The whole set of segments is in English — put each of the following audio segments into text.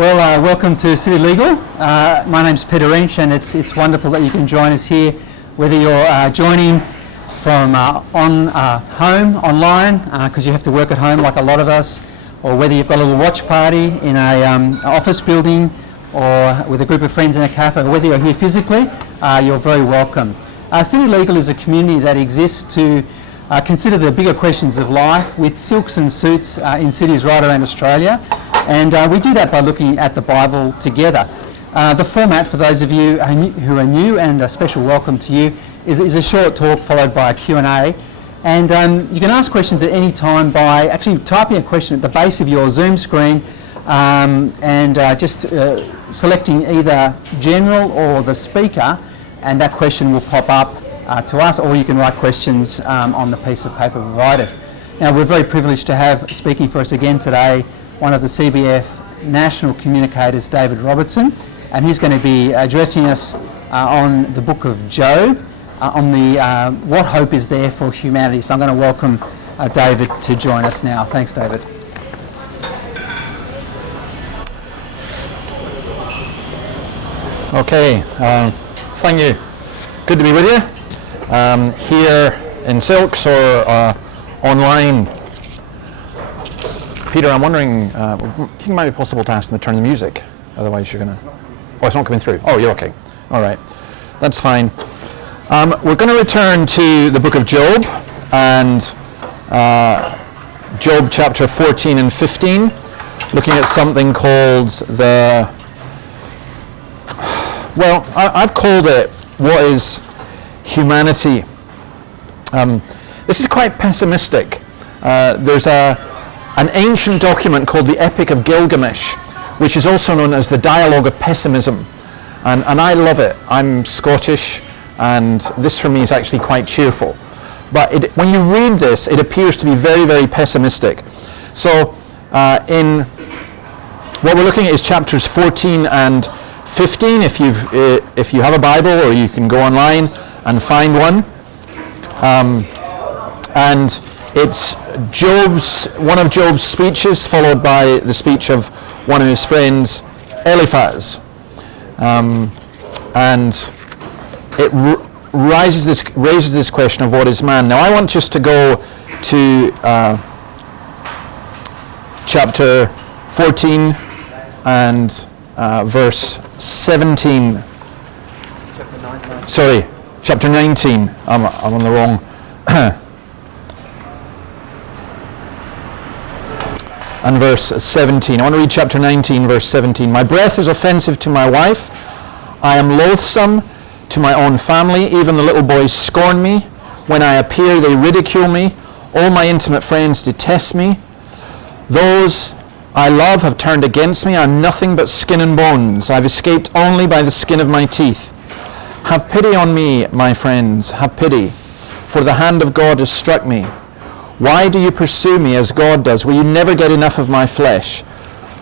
Well, welcome to City Legal. My name's Peter Inch, and it's wonderful that you can join us here, whether you're joining from home, online, because you have to work at home like a lot of us, or whether you've got a little watch party in a office building, or with a group of friends in a cafe, or whether you're here physically, you're very welcome. City Legal is a community that exists to consider the bigger questions of life with silks and suits in cities right around Australia. And we do that by looking at the Bible together. The format, for those of you who are new, and a special welcome to you, is a short talk followed by a Q&A. And you can ask questions at any time by actually typing a question at the base of your Zoom screen and just selecting either general or the speaker, and that question will pop up to us, or you can write questions on the piece of paper provided. Now, we're very privileged to have speaking for us again today one of the CBF national communicators, David Robertson, and he's going to be addressing us on the book of Job, on the what hope is there for humanity. So I'm going to welcome David to join us now. Thanks, David. Okay, thank you. Good to be with you here in Silks or online. Peter, I'm wondering, do you think it might be possible to ask them to turn the music? Otherwise you're going to... Oh, it's not coming through. Oh, you're okay. All right. That's fine. We're going to return to the book of Job and Job chapter 14 and 15, looking at something called the... Well, I've called it what is humanity. This is quite pessimistic. There's an ancient document called the Epic of Gilgamesh, which is also known as the Dialogue of Pessimism. And I love it. I'm Scottish, and this for me is actually quite cheerful. But when you read this, it appears to be very, very pessimistic. So in what we're looking at is chapters 14 and 15, if you have a Bible, or you can go online and find one. And it's one of Job's speeches, followed by the speech of one of his friends, Eliphaz. And it raises this question of what is man. Now I want just to go to chapter 14 and verse 17. Sorry, chapter 19. I'm on the wrong. And verse 17. I want to read chapter 19, verse 17. My breath is offensive to my wife. I am loathsome to my own family. Even the little boys scorn me. When I appear, they ridicule me. All my intimate friends detest me. Those I love have turned against me. I am nothing but skin and bones. I've escaped only by the skin of my teeth. Have pity on me, my friends. Have pity, for the hand of God has struck me. Why do you pursue me as God does? Will you never get enough of my flesh?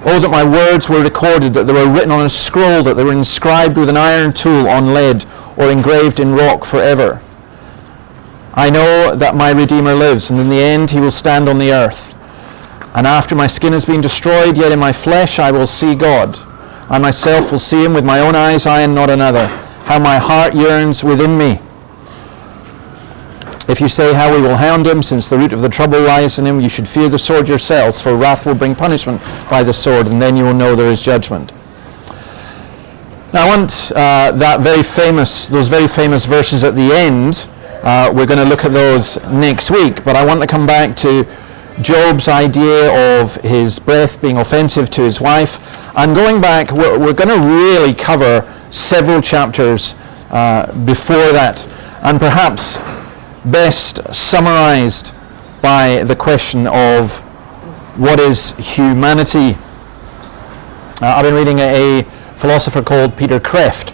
Oh, that my words were recorded, that they were written on a scroll, that they were inscribed with an iron tool on lead, or engraved in rock forever. I know that my Redeemer lives, and in the end he will stand on the earth. And after my skin has been destroyed, yet in my flesh I will see God. I myself will see him with my own eyes, I and not another. How my heart yearns within me. If you say how we will hound him, since the root of the trouble lies in him, you should fear the sword yourselves, for wrath will bring punishment by the sword, and then you will know there is judgment. Now I want those very famous verses at the end. We're going to look at those next week, but I want to come back to Job's idea of his breath being offensive to his wife. And going back, we're going to really cover several chapters before that, and perhaps best summarized by the question of what is humanity. I've been reading a philosopher called Peter Kreeft,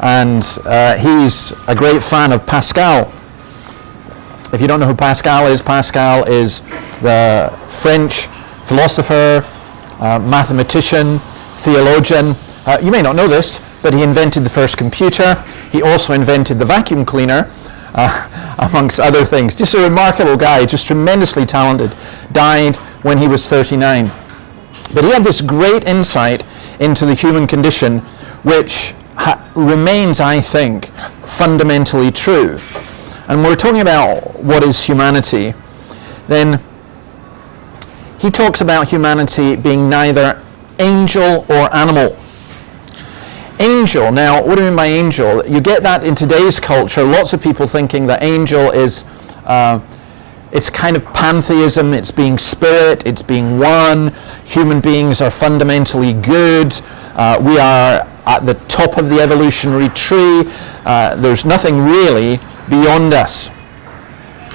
and he's a great fan of Pascal. If you don't know who Pascal is the French philosopher, mathematician, theologian. You may not know this, but he invented the first computer. He also invented the vacuum cleaner, amongst other things. Just a remarkable guy, just tremendously talented. Died when he was 39. But he had this great insight into the human condition, which remains, I think, fundamentally true. And we're talking about what is humanity, then he talks about humanity being neither angel or animal. Angel, now what do you mean by angel? You get that in today's culture, lots of people thinking that angel is, it's kind of pantheism, it's being spirit, it's being one, human beings are fundamentally good, we are at the top of the evolutionary tree, there's nothing really beyond us.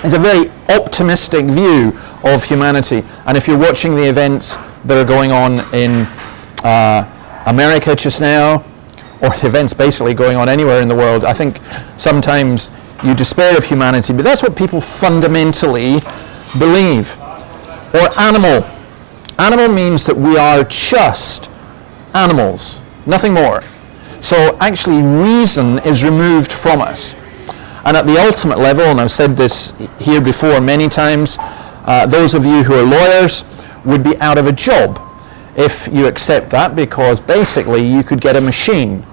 It's a very optimistic view of humanity, and if you're watching the events that are going on in America just now, or the events basically going on anywhere in the world, I think sometimes you despair of humanity, but that's what people fundamentally believe. Or animal. Animal means that we are just animals, nothing more. So actually reason is removed from us. And at the ultimate level, and I've said this here before many times, those of you who are lawyers would be out of a job if you accept that, because basically you could get a machine,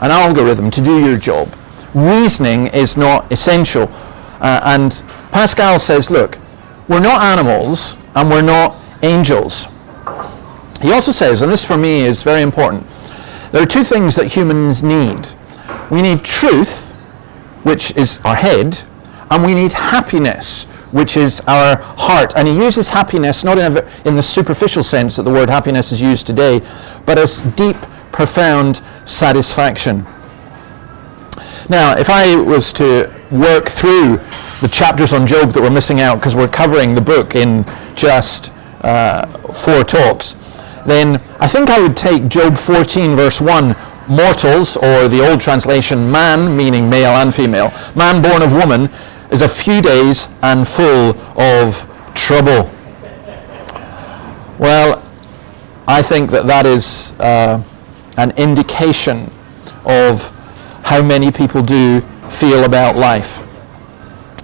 an algorithm to do your job. Reasoning is not essential. And Pascal says, look, we're not animals and we're not angels. He also says, and this for me is very important, there are two things that humans need. We need truth, which is our head, and we need happiness, which is our heart. And he uses happiness not in the superficial sense that the word happiness is used today, but as deep, profound satisfaction. Now, if I was to work through the chapters on Job that we're missing out, because we're covering the book in just 4 talks, then I think I would take Job 14 verse 1, mortals, or the old translation, man, meaning male and female, man born of woman, is a few days and full of trouble. Well, I think that is an indication of how many people do feel about life.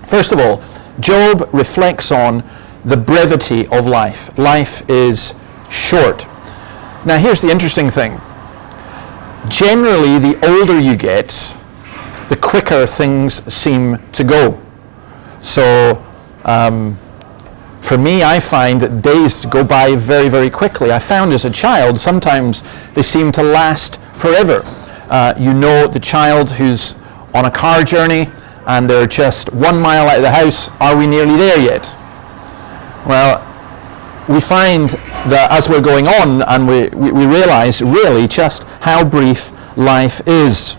First of all, Job reflects on the brevity of life. Life is short. Now here's the interesting thing. Generally, the older you get, the quicker things seem to go. So for me, I find that days go by very, very quickly. I found as a child, sometimes they seem to last forever. You know the child who's on a car journey and they're just 1 mile out of the house, are we nearly there yet? Well, we find that as we're going on and we realize really just how brief life is.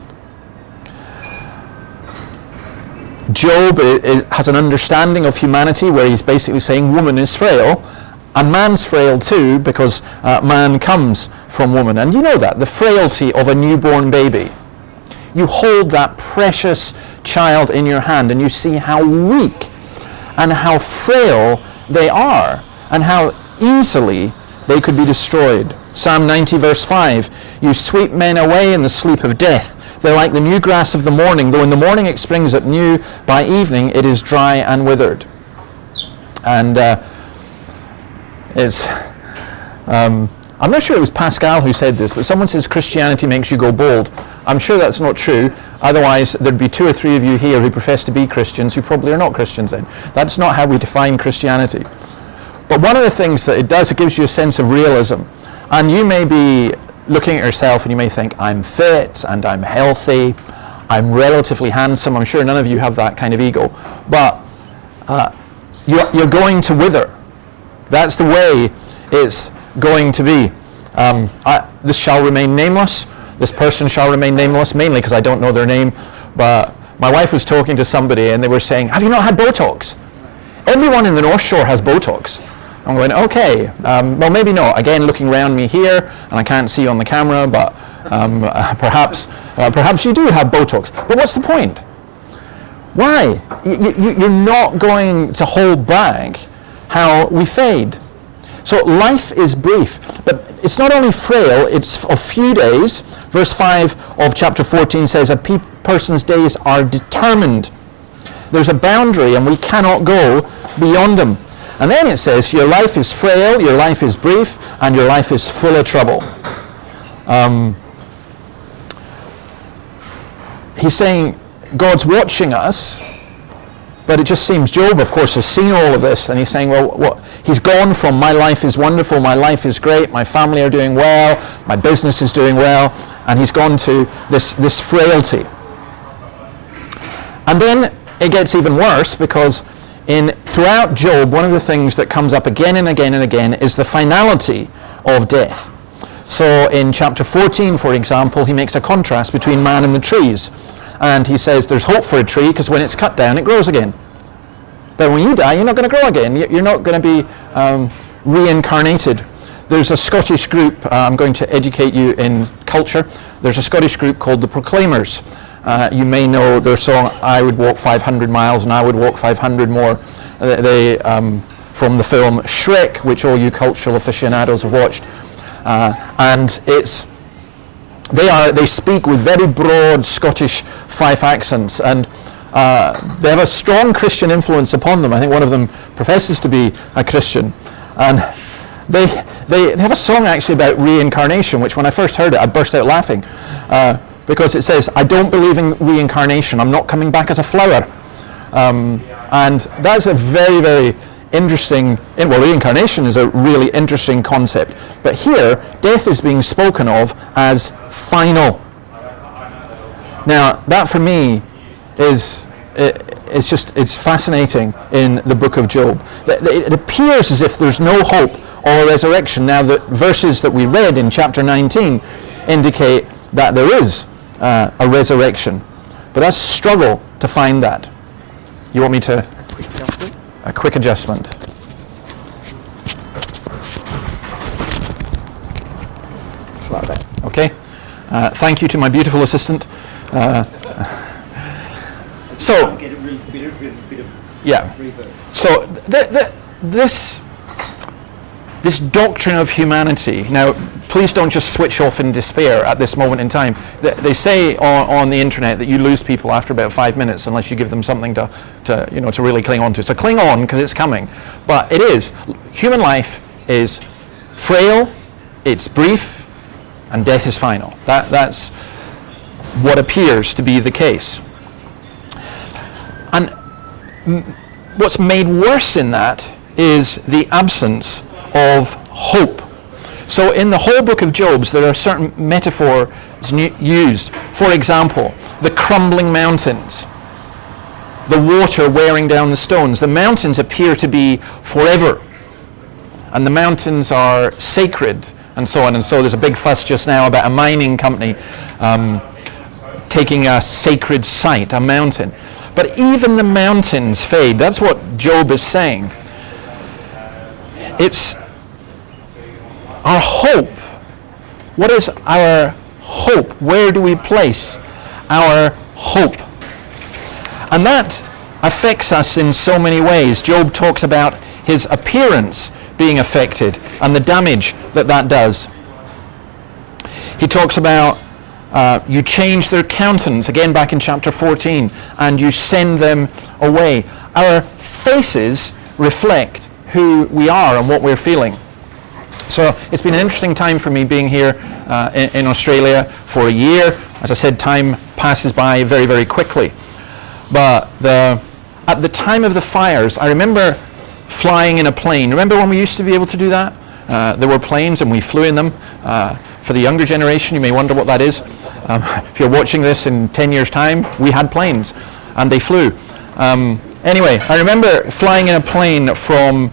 Job has an understanding of humanity where he's basically saying woman is frail, and man's frail too, because man comes from woman. And you know that, the frailty of a newborn baby. You hold that precious child in your hand and you see how weak and how frail they are and how easily they could be destroyed. Psalm 90 verse 5, you sweep men away in the sleep of death. They're like the new grass of the morning, though in the morning it springs up new, by evening it is dry and withered. And I'm not sure it was Pascal who said this, but someone says Christianity makes you go bald. I'm sure that's not true. Otherwise, there'd be 2 or 3 of you here who profess to be Christians who probably are not Christians then. That's not how we define Christianity. But one of the things that it does, it gives you a sense of realism. And you may be looking at yourself and you may think, I'm fit and I'm healthy, I'm relatively handsome. I'm sure none of you have that kind of ego. But you're going to wither. That's the way it's going to be. This shall remain nameless. This person shall remain nameless, mainly because I don't know their name. But my wife was talking to somebody and they were saying, have you not had Botox? Everyone in the North Shore has Botox. I'm going, okay, well maybe not. Again, looking around me here, and I can't see on the camera, but perhaps you do have Botox. But what's the point? Why? You're not going to hold back how we fade. So life is brief, but it's not only frail, it's a few days. Verse 5 of chapter 14 says a person's days are determined. There's a boundary and we cannot go beyond them. And then it says your life is frail, your life is brief, and your life is full of trouble. He's saying God's watching us, but it just seems Job, of course, has seen all of this, and he's saying, well, he's gone from my life is wonderful, my life is great, my family are doing well, my business is doing well, and he's gone to this frailty. And then it gets even worse, because throughout Job, one of the things that comes up again and again and again is the finality of death. So in chapter 14, for example, he makes a contrast between man and the trees. And he says there's hope for a tree because when it's cut down, it grows again. But when you die, you're not going to grow again. You're not going to be reincarnated. There's a Scottish group, I'm going to educate you in culture. There's a Scottish group called the Proclaimers. You may know their song, I would walk 500 miles and I would walk 500 more. They from the film Shrek, which all you cultural aficionados have watched. And they speak with very broad Scottish Fife accents, and they have a strong Christian influence upon them. I think one of them professes to be a Christian, and they have a song actually about reincarnation, which when I first heard it I burst out laughing, because it says, I don't believe in reincarnation, I'm not coming back as a flower. And that's a very, very interesting, well, reincarnation is a really interesting concept, but here death is being spoken of as final. Now that for me it's fascinating in the book of Job. It appears as if there's no hope or a resurrection. Now the verses that we read in chapter 19 indicate that there is a resurrection, but I struggle to find that. You want me to? A quick adjustment. Okay. Thank you to my beautiful assistant. So, yeah. So this doctrine of humanity. Now, please don't just switch off in despair at this moment in time. They say on the internet that you lose people after about 5 minutes unless you give them something to really cling on to. So cling on, because it's coming. But it is. Human life is frail, it's brief, and death is final. That's what appears to be the case. And what's made worse in that is the absence of hope. So in the whole book of Job, there are certain metaphors used. For example, the crumbling mountains, the water wearing down the stones. The mountains appear to be forever, and the mountains are sacred, and so on. And so there's a big fuss just now about a mining company taking a sacred site, a mountain. But even the mountains fade. That's what Job is saying. It's our hope. What is our hope? Where do we place our hope? And that affects us in so many ways. Job talks about his appearance being affected and the damage that does. He talks about you change their countenance, again back in chapter 14, and you send them away. Our faces reflect who we are and what we're feeling. So it's been an interesting time for me being here in Australia for a year. As I said, time passes by very, very quickly. But at the time of the fires, I remember flying in a plane. Remember when we used to be able to do that? There were planes and we flew in them. For the younger generation, you may wonder what that is. If you're watching this in 10 years' time, we had planes and they flew. Anyway, I remember flying in a plane from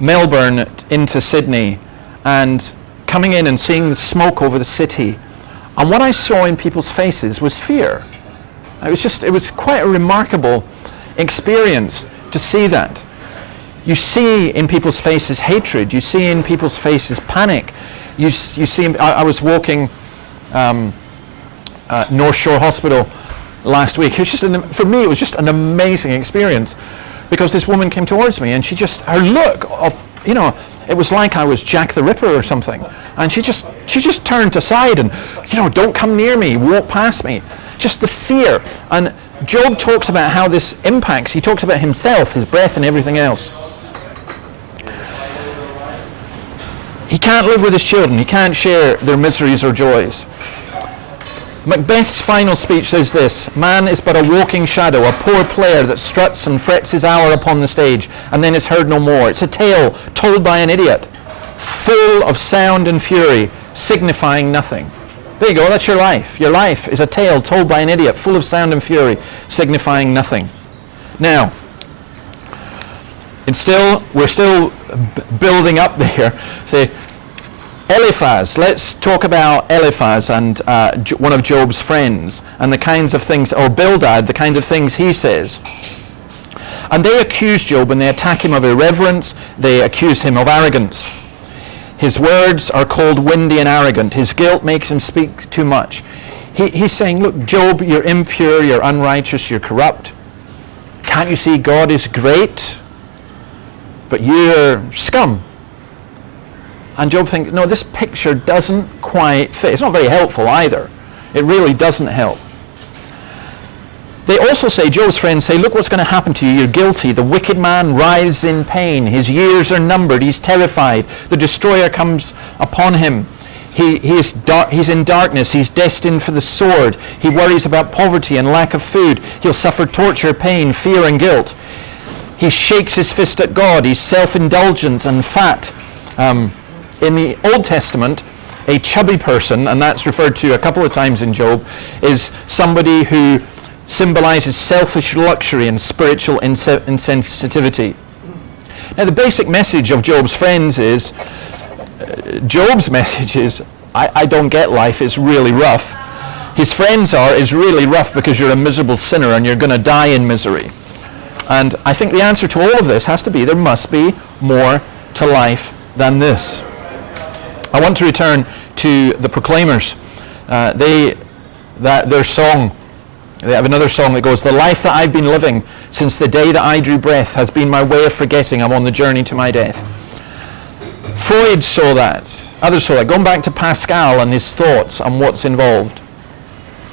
Melbourne into Sydney and coming in and seeing the smoke over the city. And what I saw in people's faces was fear. It was quite a remarkable experience to see that. You see in people's faces hatred. You see in people's faces panic. You see. I was walking North Shore Hospital last week. For me, it was just an amazing experience, because this woman came towards me and her look of, it was like I was Jack the Ripper or something. And she just turned aside and, don't come near me, walk past me. Just the fear. And Job talks about how this impacts. He talks about himself, his breath and everything else. he can't live with his children. He can't share their miseries or joys. Macbeth's final speech says this: man is but a walking shadow, a poor player that struts and frets his hour upon the stage, and then is heard no more. It's a tale told by an idiot, full of sound and fury, signifying nothing. There you go, that's your life. Your life is a tale told by an idiot, full of sound and fury, signifying nothing. Now, we're still building up there. Say, Eliphaz, let's talk about Eliphaz and one of Job's friends, and the kinds of things, or Bildad, the kinds of things he says. And they accuse Job and they attack him of irreverence, they accuse him of arrogance. His words are called windy and arrogant. His guilt makes him speak too much. He's saying, look, Job, you're impure, you're unrighteous, you're corrupt. Can't you see God is great, but you're scum? And Job thinks, no, this picture doesn't quite fit. It's not very helpful either. It really doesn't help. They also say, Job's friends say, look what's going to happen to you. You're guilty. The wicked man writhes in pain. His years are numbered. He's terrified. The destroyer comes upon him. He's in darkness. He's destined for the sword. He worries about poverty and lack of food. He'll suffer torture, pain, fear, and guilt. He shakes his fist at God. He's self-indulgent and fat. In the Old Testament, a chubby person, and that's referred to a couple of times in Job, is somebody who symbolizes selfish luxury and spiritual insensitivity. Now, the basic message of Job's friends is, I don't get life, it's really rough. His friends it's really rough because you're a miserable sinner and you're going to die in misery. And I think the answer to all of this has to be, there must be more to life than this. I want to return to the Proclaimers. Their song, they have another song that goes, the life that I've been living since the day that I drew breath has been my way of forgetting I'm on the journey to my death. Freud saw that. Others saw that. Going back to Pascal and his thoughts on what's involved.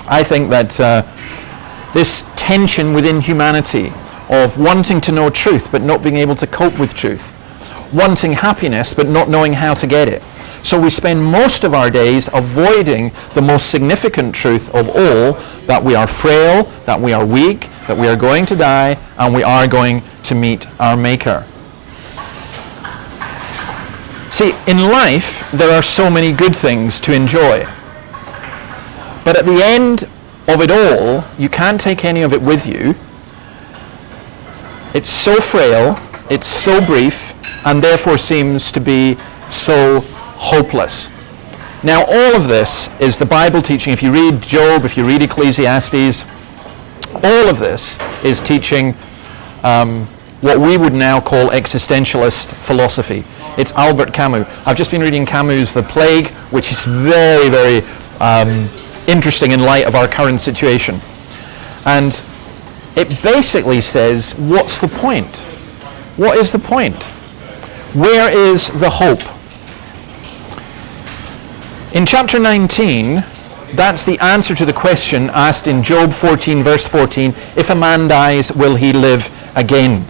I think that this tension within humanity of wanting to know truth but not being able to cope with truth, wanting happiness but not knowing how to get it. So we spend most of our days avoiding the most significant truth of all, that we are frail, that we are weak, that we are going to die, and we are going to meet our Maker. See, in life, there are so many good things to enjoy. But at the end of it all, you can't take any of it with you. It's so frail, it's so brief, and therefore seems to be so hopeless. Now, all of this is the Bible teaching. If you read Job, if you read Ecclesiastes, all of this is teaching what we would now call existentialist philosophy. It's Albert Camus. I've just been reading Camus' The Plague, which is very, very interesting in light of our current situation. And it basically says, what's the point? What is the point? Where is the hope? In chapter 19, that's the answer to the question asked in Job 14, verse 14, if a man dies, will he live again?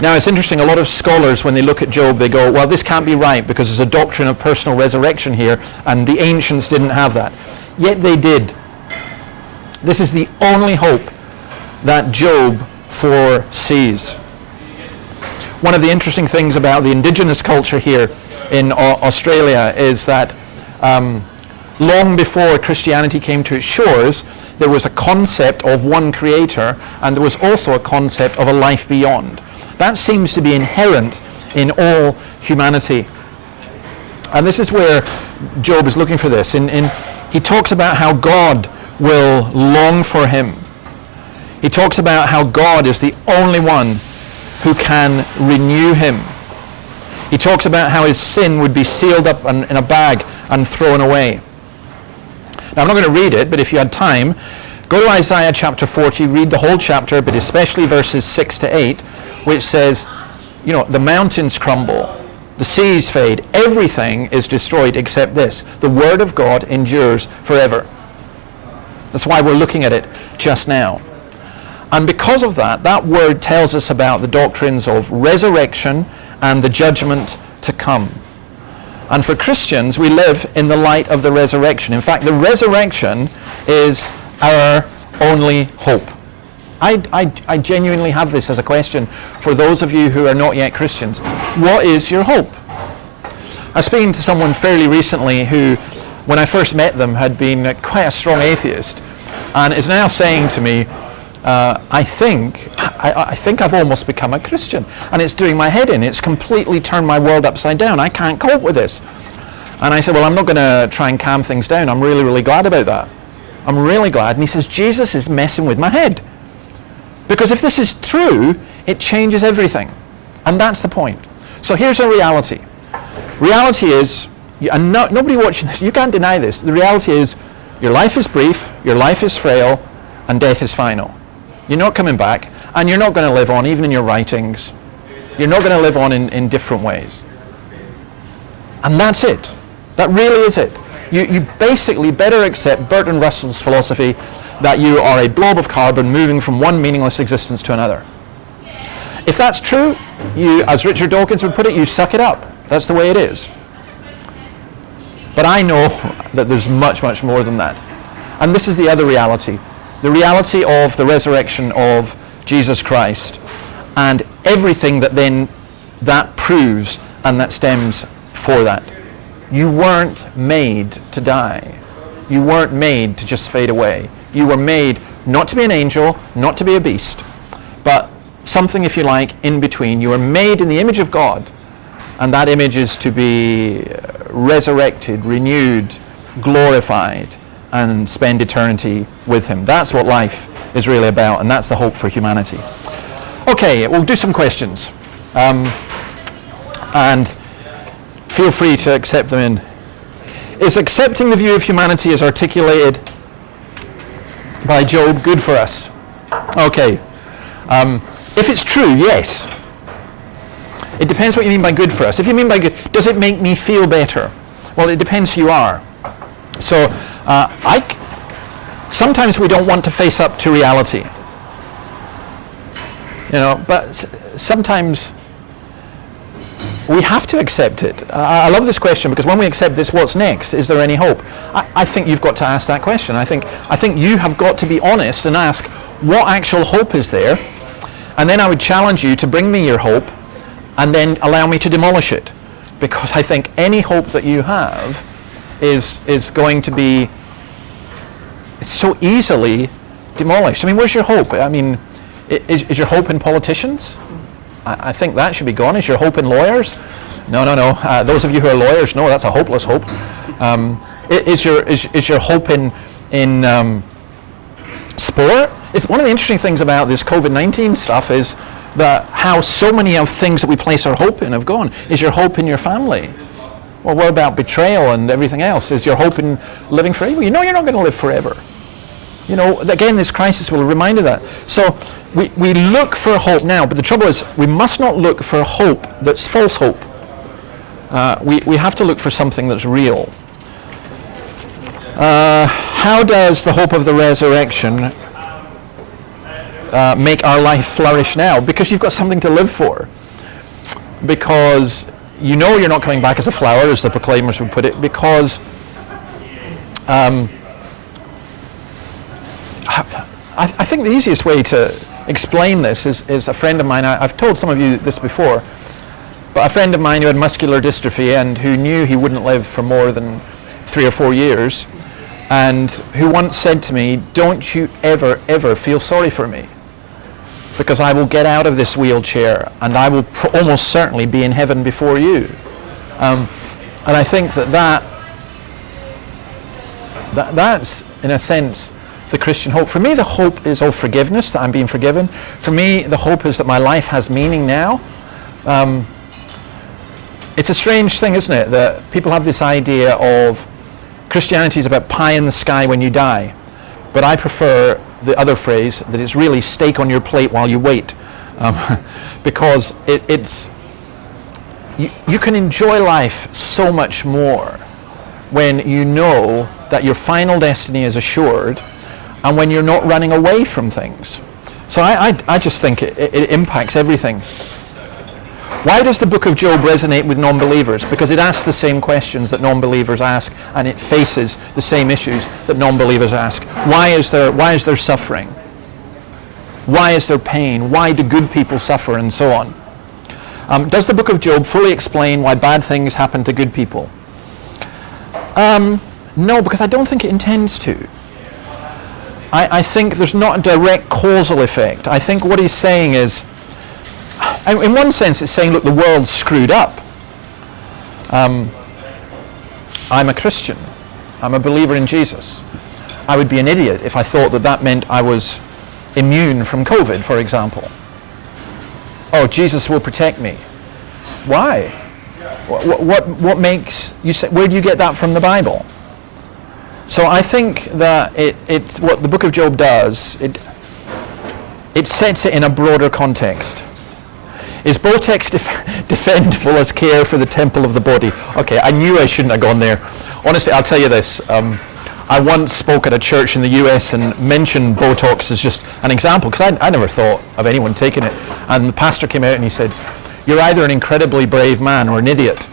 Now, it's interesting, a lot of scholars, when they look at Job, they go, well, this can't be right because there's a doctrine of personal resurrection here, and the ancients didn't have that. Yet they did. This is the only hope that Job foresees. One of the interesting things about the indigenous culture here in Australia is that long before Christianity came to its shores, there was a concept of one creator, and there was also a concept of a life beyond. That seems to be inherent in all humanity. And this is where Job is looking for this. He talks about how God will long for him. He talks about how God is the only one who can renew him. He talks about how his sin would be sealed up in a bag and thrown away. Now, I'm not going to read it, but if you had time, go to Isaiah chapter 40, read the whole chapter, but especially verses 6 to 8, which says, the mountains crumble, the seas fade, everything is destroyed except this. The word of God endures forever. That's why we're looking at it just now. And because of that, that word tells us about the doctrines of resurrection and the judgment to come. And for Christians, we live in the light of the resurrection. In fact, the resurrection is our only hope. I genuinely have this as a question for those of you who are not yet Christians. What is your hope? I was speaking to someone fairly recently who, when I first met them, had been quite a strong atheist, and is now saying to me, I think I've almost become a Christian, and it's doing my head in. It's completely turned my world upside down. I can't cope with this. And I said, well, I'm not going to try and calm things down. I'm really, really glad about that. I'm really glad. And he says, Jesus is messing with my head. Because if this is true, it changes everything. And that's the point. So here's a reality. Reality is, and nobody watching this, you can't deny this. The reality is, your life is brief, your life is frail, and death is final. You're not coming back, and you're not going to live on, even in your writings. You're not going to live on in different ways. And that's it. That really is it. You basically better accept Bertrand Russell's philosophy that you are a blob of carbon moving from one meaningless existence to another. If that's true, you, as Richard Dawkins would put it, you suck it up. That's the way it is. But I know that there's much, much more than that. And this is the other reality. The reality of the resurrection of Jesus Christ and everything that then that proves and that stems for that. You weren't made to die. You weren't made to just fade away. You were made not to be an angel, not to be a beast, but something, if you like, in between. You were made in the image of God, and that image is to be resurrected, renewed, glorified, and spend eternity with him. That's what life is really about, and that's the hope for humanity. Okay, we'll do some questions. And feel free to accept them in. Is accepting the view of humanity as articulated by Job good for us? Okay. If it's true, yes. It depends what you mean by good for us. If you mean by good, does it make me feel better? Well, it depends who you are. So sometimes we don't want to face up to reality. But sometimes we have to accept it. I love this question, because when we accept this, what's next? Is there any hope? I think you've got to ask that question. I think you have got to be honest and ask, what actual hope is there? And then I would challenge you to bring me your hope and then allow me to demolish it. Because I think any hope that you have is going to be so easily demolished. I mean, where's your hope? I mean, is your hope in politicians? I think that should be gone. Is your hope in lawyers? No. Those of you who are lawyers, no, that's a hopeless hope. Is your hope in sport? It's one of the interesting things about this COVID-19 stuff is that how so many of things that we place our hope in have gone. Is your hope in your family? Well, what about betrayal and everything else? Is your hope in living forever? You know you're not going to live forever. Again, this crisis will remind you of that. So we look for hope now, but the trouble is we must not look for hope that's false hope. We have to look for something that's real. How does the hope of the resurrection make our life flourish now? Because you've got something to live for. Because you're not coming back as a flower, as the proclaimers would put it, because I think the easiest way to explain this is a friend of mine. I've told some of you this before, but a friend of mine who had muscular dystrophy and who knew he wouldn't live for more than 3 or 4 years, and who once said to me, "Don't you ever feel sorry for me, because I will get out of this wheelchair and I will almost certainly be in heaven before you." And I think that's in a sense the Christian hope. For me, the hope is of forgiveness, that I'm being forgiven. For me, the hope is that my life has meaning now. It's a strange thing, isn't it, that people have this idea of Christianity is about pie in the sky when you die. But I prefer the other phrase, that it's really steak on your plate while you wait. Because you can enjoy life so much more when you know that your final destiny is assured, and when you're not running away from things. So I just think it impacts everything. Why does the book of Job resonate with non-believers? Because it asks the same questions that non-believers ask, and it faces the same issues that non-believers ask. Why is there suffering? Why is there pain? Why do good people suffer, and so on? Does the book of Job fully explain why bad things happen to good people? No, because I don't think it intends to. I think there's not a direct causal effect. I think what he's saying is, in one sense it's saying, look, the world's screwed up. I'm a Christian. I'm a believer in Jesus. I would be an idiot if I thought that meant I was immune from COVID, for example. Oh, Jesus will protect me. Why? What makes you say, where do you get that from the Bible? So I think that it's what the book of Job does, it sets it in a broader context. Is Botex defendable as care for the temple of the body? Okay, I knew I shouldn't have gone there. Honestly, I'll tell you this. I once spoke at a church in the US and mentioned Botox as just an example, because I never thought of anyone taking it. And the pastor came out and he said, "You're either an incredibly brave man or an idiot."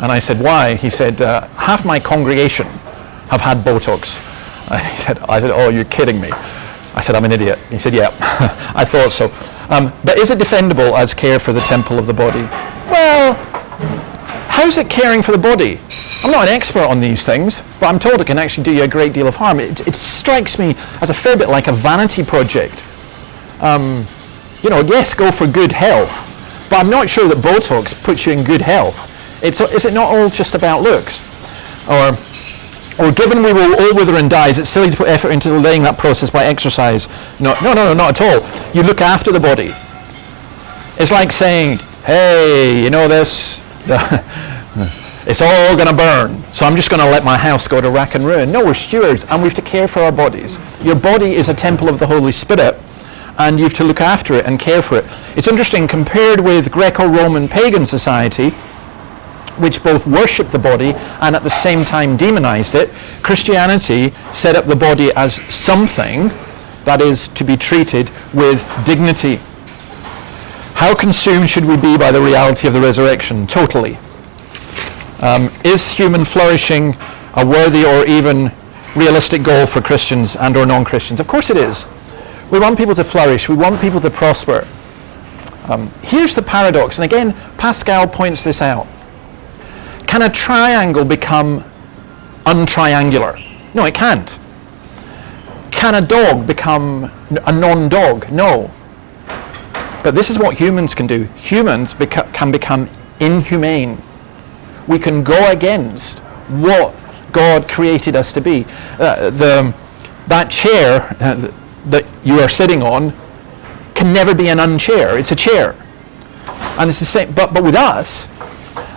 And I said, "Why?" He said, "Half my congregation have had Botox." I said, "Oh, you're kidding me." I said, "I'm an idiot." He said, "Yeah, I thought so." But is it defendable as care for the temple of the body? Well, how's it caring for the body? I'm not an expert on these things, but I'm told it can actually do you a great deal of harm. It strikes me as a fair bit like a vanity project. Yes, go for good health, but I'm not sure that Botox puts you in good health. Is it not all just about looks? Or given we will all wither and die, is it silly to put effort into delaying that process by exercise? No, not at all. You look after the body. It's like saying, hey, you know this? It's all going to burn, so I'm just going to let my house go to rack and ruin. No, we're stewards, and we have to care for our bodies. Your body is a temple of the Holy Spirit, and you have to look after it and care for it. It's interesting, compared with Greco-Roman pagan society, which both worshipped the body and at the same time demonized it, Christianity set up the body as something that is to be treated with dignity. How consumed should we be by the reality of the resurrection? Totally. Is human flourishing a worthy or even realistic goal for Christians and or non-Christians? Of course it is. We want people to flourish. We want people to prosper. Here's the paradox, and again, Pascal points this out. Can a triangle become untriangular? No, it can't. Can a dog become a non-dog? No. But this is what humans can do. Humans can become inhumane. We can go against what God created us to be. That chair that you are sitting on can never be an unchair. It's a chair. And it's the same, but with us,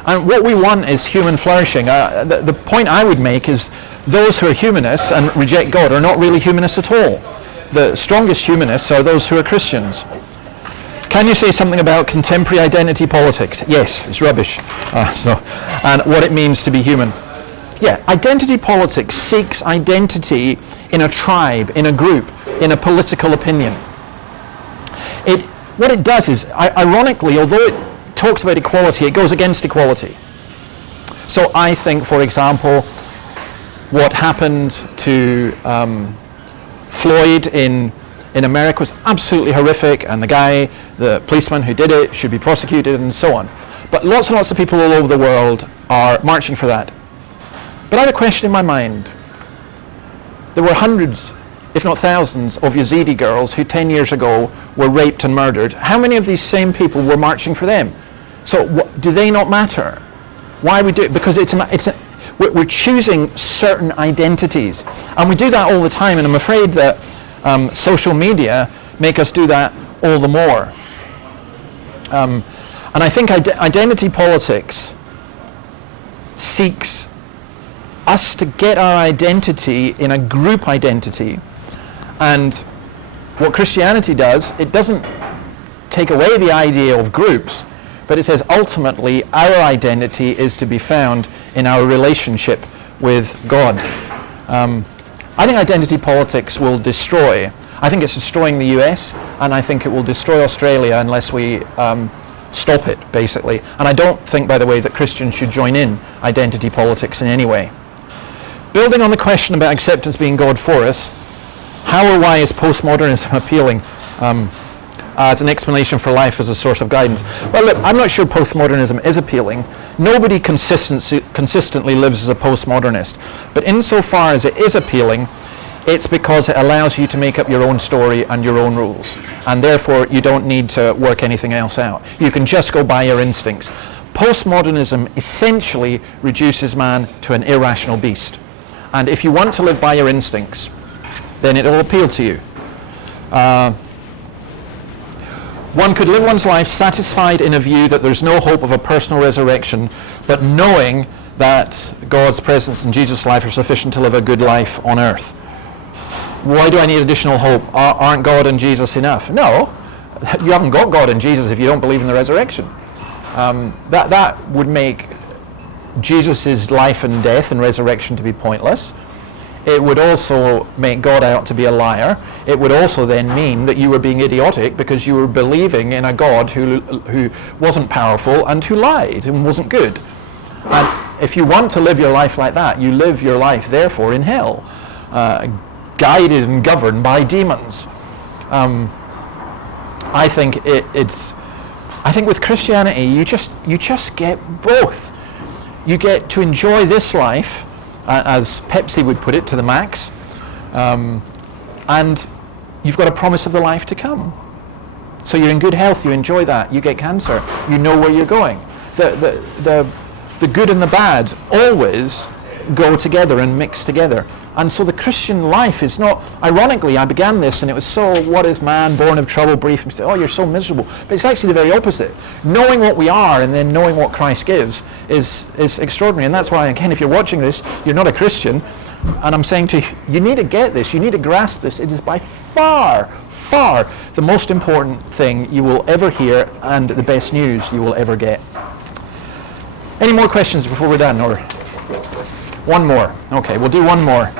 and what we want is human flourishing. The point I would make is those who are humanists and reject God are not really humanists at all. The strongest humanists are those who are Christians. Can you say something about contemporary identity politics? Yes, it's rubbish. And what it means to be human. Yeah, identity politics seeks identity in a tribe, in a group, in a political opinion. What it does is, ironically, although it talks about equality, it goes against equality. So I think, for example, what happened to Floyd in America was absolutely horrific, and the policeman who did it should be prosecuted and so on. But lots and lots of people all over the world are marching for that. But I have a question in my mind. There were hundreds, if not thousands, of Yazidi girls who 10 years ago were raped and murdered. How many of these same people were marching for them? So do they not matter? Why we do it? Because we're choosing certain identities. And we do that all the time, and I'm afraid that social media make us do that all the more. And I think identity politics seeks us to get our identity in a group identity. And what Christianity does, it doesn't take away the idea of groups, but it says ultimately our identity is to be found in our relationship with God. I think identity politics will destroy. I think it's destroying the US, and I think it will destroy Australia unless we stop it, basically. And I don't think, by the way, that Christians should join in identity politics in any way. Building on the question about acceptance being God for us, how or why is postmodernism appealing as an explanation for life as a source of guidance? Well, look, I'm not sure postmodernism is appealing. Nobody consistently lives as a postmodernist. But insofar as it is appealing, it's because it allows you to make up your own story and your own rules. And therefore, you don't need to work anything else out. You can just go by your instincts. Postmodernism essentially reduces man to an irrational beast. And if you want to live by your instincts, then it will appeal to you. One could live one's life satisfied in a view that there's no hope of a personal resurrection, but knowing that God's presence and Jesus' life are sufficient to live a good life on earth. Why do I need additional hope? Aren't God and Jesus enough? No, you haven't got God and Jesus if you don't believe in the resurrection. That would make Jesus' life and death and resurrection to be pointless. It would also make God out to be a liar. It would also then mean that you were being idiotic because you were believing in a God who wasn't powerful and who lied and wasn't good. And if you want to live your life like that, you live your life therefore in hell, guided and governed by demons. I think I think with Christianity you just get both. You get to enjoy this life, as Pepsi would put it, to the max, and you've got a promise of the life to come. So you're in good health, you enjoy that, you get cancer, you know where you're going. The good and the bad always go together and mix together. And so the Christian life is not, ironically, I began this and it was so, what is man, born of trouble, brief, and say, oh, you're so miserable. But it's actually the very opposite. Knowing what we are and then knowing what Christ gives is extraordinary. And that's why, again, if you're watching this, you're not a Christian, and I'm saying to you, you need to get this, you need to grasp this. It is by far the most important thing you will ever hear and the best news you will ever get. Any more questions before we're done? Or one more? Okay, we'll do one more.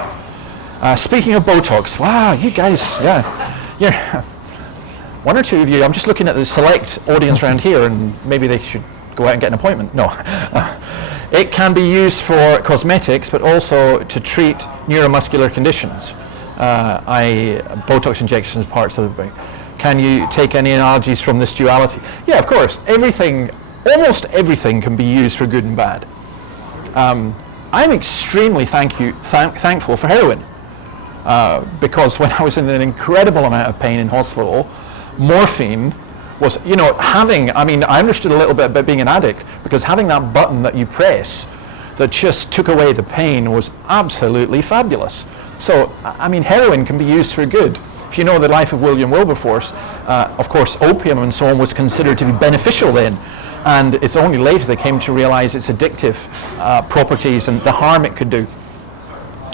Speaking of Botox, wow, you guys, yeah. One or two of you, I'm just looking at the select audience around here, and maybe they should go out and get an appointment. No. It can be used for cosmetics, but also to treat neuromuscular conditions. Botox injections, parts of the brain. Can you take any analogies from this duality? Yeah, of course. Almost everything can be used for good and bad. I'm extremely thankful for heroin, because when I was in an incredible amount of pain in hospital, morphine was, I understood a little bit about being an addict, because having that button that you press that just took away the pain was absolutely fabulous. So, heroin can be used for good. If you know the life of William Wilberforce, of course, opium and so on was considered to be beneficial then. And it's only later they came to realize its addictive properties and the harm it could do.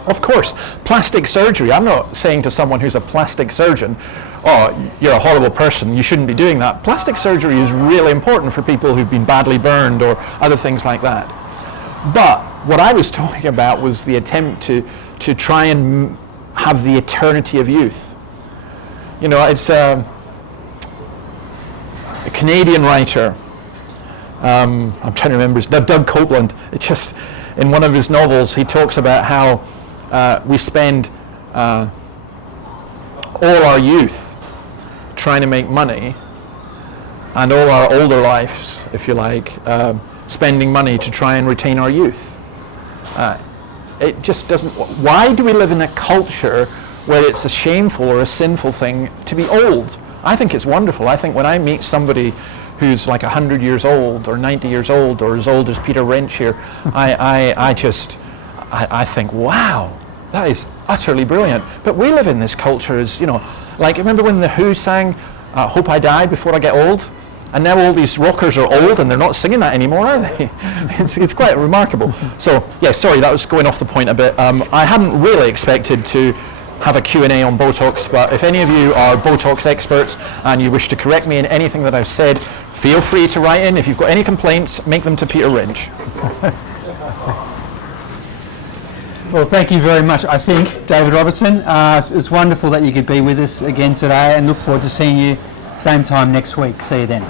Of course, plastic surgery. I'm not saying to someone who's a plastic surgeon, oh, you're a horrible person, you shouldn't be doing that. Plastic surgery is really important for people who've been badly burned or other things like that. But what I was talking about was the attempt to try and have the eternity of youth. It's a Canadian writer. I'm trying to remember, it's Doug Copeland. It's just, in one of his novels, he talks about how we spend all our youth trying to make money, and all our older lives, if you like, spending money to try and retain our youth. It just doesn't. Why do we live in a culture where it's a shameful or a sinful thing to be old? I think it's wonderful. I think when I meet somebody who's like 100 years old or 90 years old or as old as Peter Wrench here, I think, wow, that is utterly brilliant. But we live in this culture as, like, remember when The Who sang, Hope I Die Before I Get Old? And now all these rockers are old and they're not singing that anymore, are they? It's quite remarkable. So, yeah, sorry, that was going off the point a bit. I hadn't really expected to have a Q&A on Botox, but if any of you are Botox experts and you wish to correct me in anything that I've said, feel free to write in. If you've got any complaints, make them to Peter Wrench. Well, thank you very much. I think, David Robertson, it's wonderful that you could be with us again today, and look forward to seeing you same time next week. See you then.